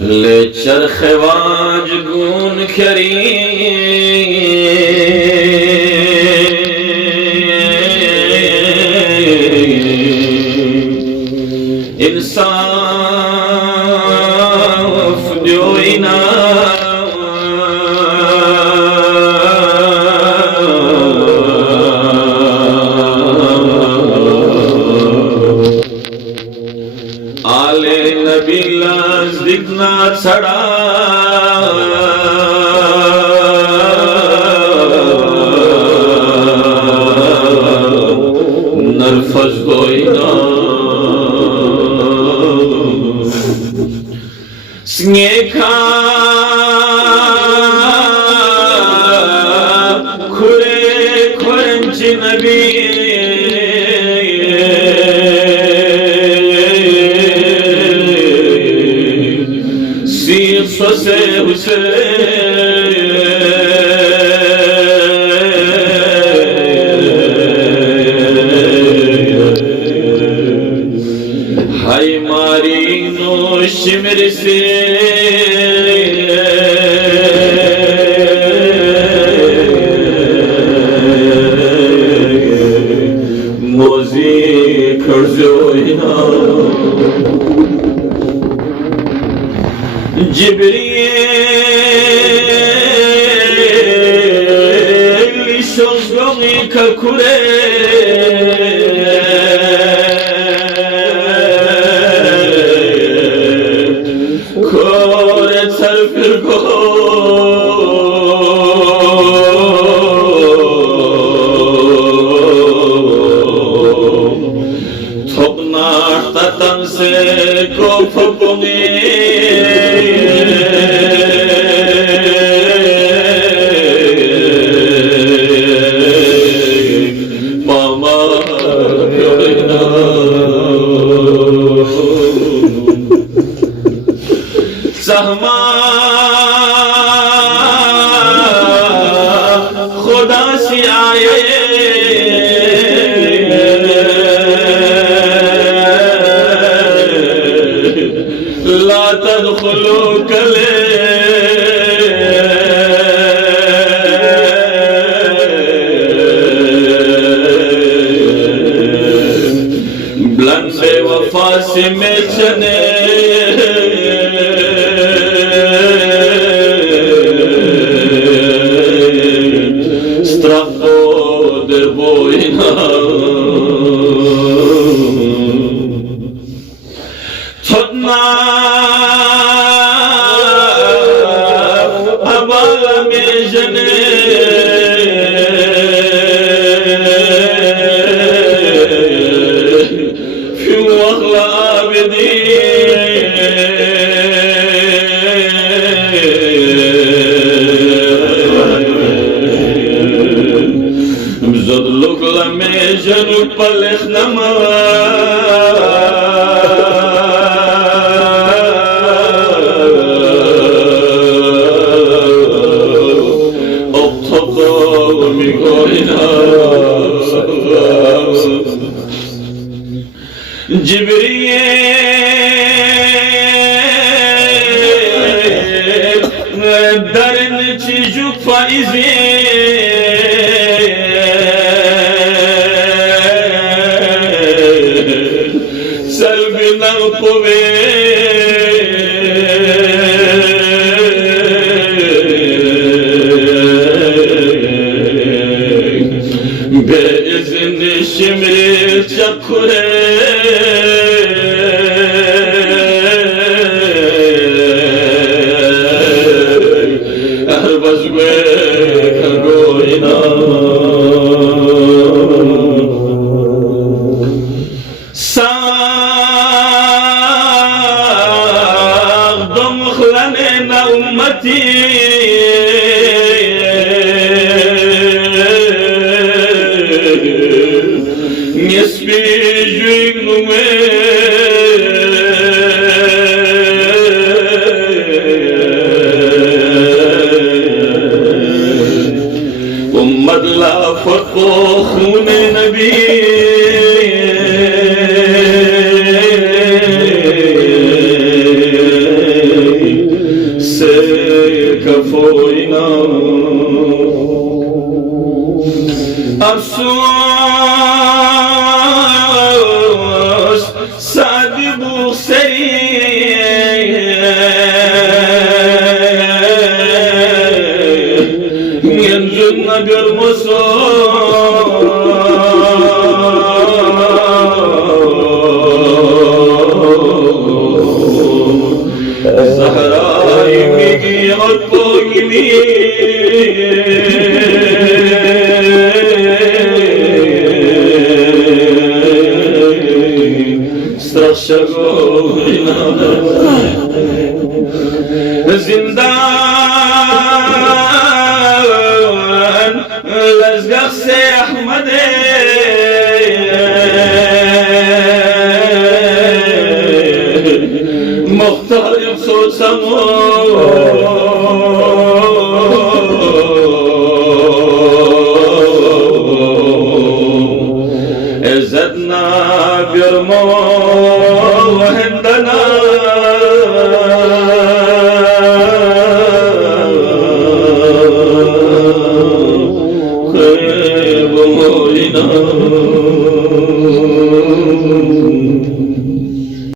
ले चरखवाज गुन करी इंसाफ जो इना आले नबीला जितना छड़ा नरफज गोइना स्नेखा खुरे खुरंच नबी से उसे हाय मारी नो शिमर से मोजी खर्जोइना Jibril şozgoni kakure kore tarfir go topnar tatan se kopoponi सहमा खुदा से आए ला तदखुलू कले ब्लंदे वफा से में चने पलख नमा जिब्रील दरन चीजू फाइज़े बेइज़्न शिमरे चखुरे अरबज़ में खगोइना उम्मती निस्बी जुइनु में उम्मत ला फको खून नबी مخصوص سعدی بوخسری ينجن برمسو زهراء میگی غطوگلی استخشگوینا زندان لزقق سے احمد مختار سوسمو عزتنا برمو وهندنا خيب مولنا